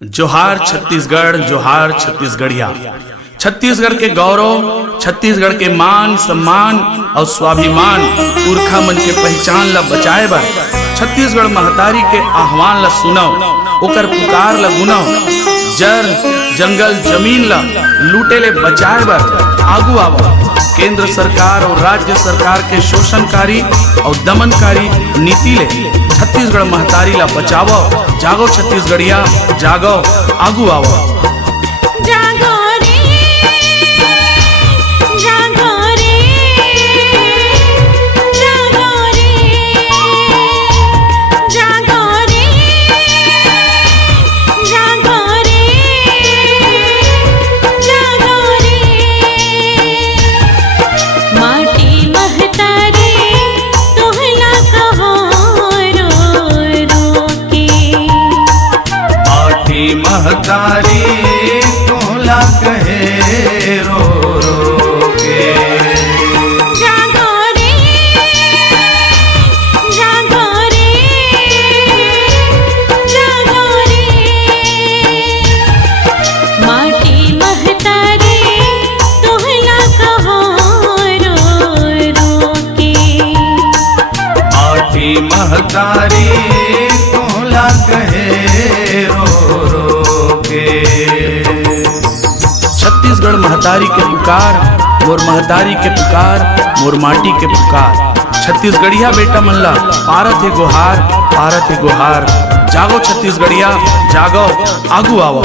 जोहार छत्तीसगढ़, जोहार छत्तीसगढ़िया। छत्तीसगढ़ के गौरव, छत्तीसगढ़ के मान सम्मान और स्वाभिमान, पुरखा मन के पहचान ला बचाए बर छत्तीसगढ़ महतारी के आह्वान ला सुनव, ओकर पुकार ला गुनव। जर जंगल जमीन ला लूटे ले बचाए बर आगू आव। केंद्र सरकार और राज्य सरकार के शोषणकारी और दमनकारी नीति ले छत्तीसगढ़ महतारी ला बचावो। जागो छत्तीसगढ़िया, जागो, आगू आवो। जागो रे, जागो रे, जागो रे, जागो रे, जागो रे, जागो रे। माटी महतारी तोहला कहो रो रो के। माटी महतारी तोहला कहे रो रो के। जागो रे, जागो रे, जागो रे। माटी महतारी तोहला कहो रो रो के। माटी महतारी तोहला कहे रो रो के। छत्तीसगढ़ महतारी के पुकार, मोर महतारी के पुकार, मोर माटी के पुकार। छत्तीसगढ़िया बेटा मन ला पारत है गुहार, पारत है गुहार। जागो छत्तीसगढ़िया, जागो, आगू आवो।